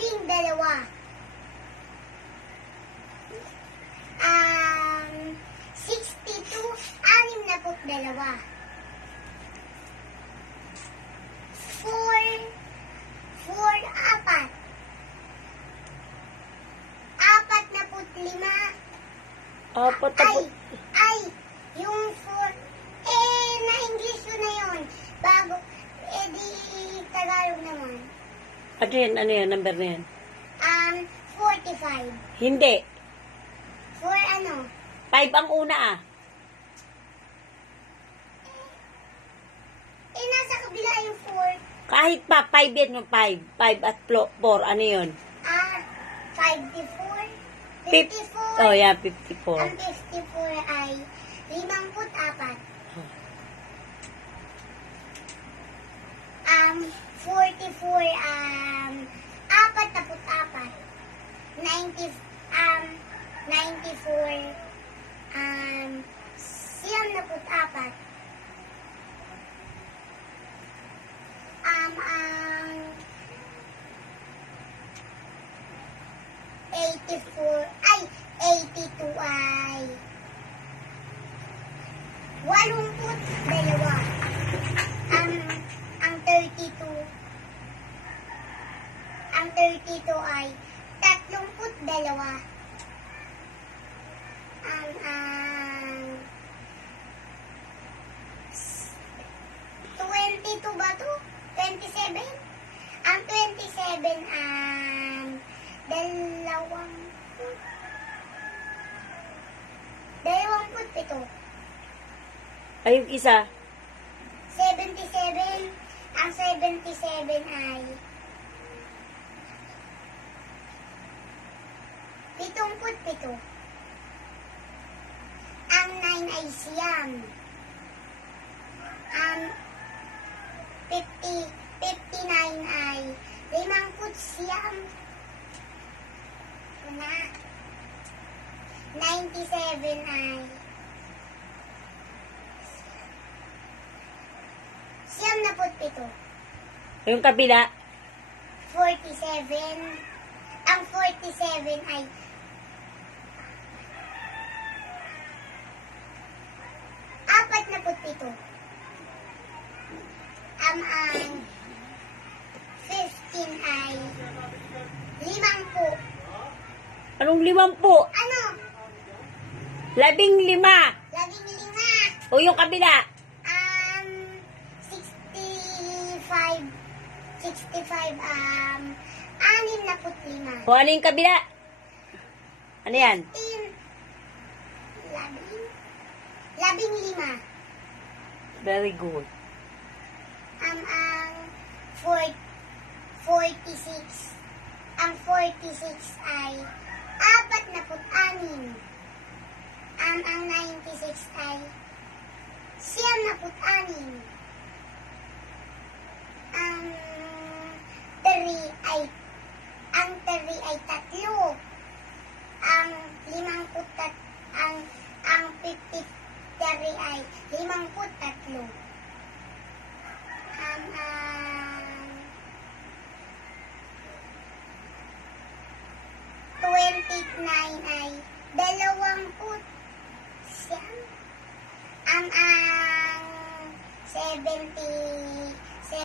12. 62, 62. 4, 4, 4. 45. Apat na po. Ay, yung 4, na-English yun na yun. Bago, di Tagalog naman. Ano yan, number na yan? 45. Hindi. 4 ano? 5 ang una ah. Nasa kabila yung 4. Kahit pa, 5 yan yung 5. 5 at 4, ano yun? 54. 54. Oh, yeah, Ang 54. 54 ay 54. 44, 44. 94, 94. Ang 84, ay, 82 ay 82. Ang 32, ay 32. Ang 22 ba to? 27? Ang 27 27. Ay, yung isa. 77. Ang 77 ay 77. Ang 9 ay siyam. Ang 59 ay 59. 97 ay 77. Yung kabila. 47. Ang 47 ay 47. Ang 15 ay 50. Anong 50? Ano? 15. 15. O yung kabila. 65. 65. 65. O ano yung kabila? Ano yan? 15. Very good. Ang 46. Ang 46 ay 46. Ang 96 ay 96. Ang 3 ay 3. Ang 50 ang 53 ay 53. Ang 29 ay 20. Ang 70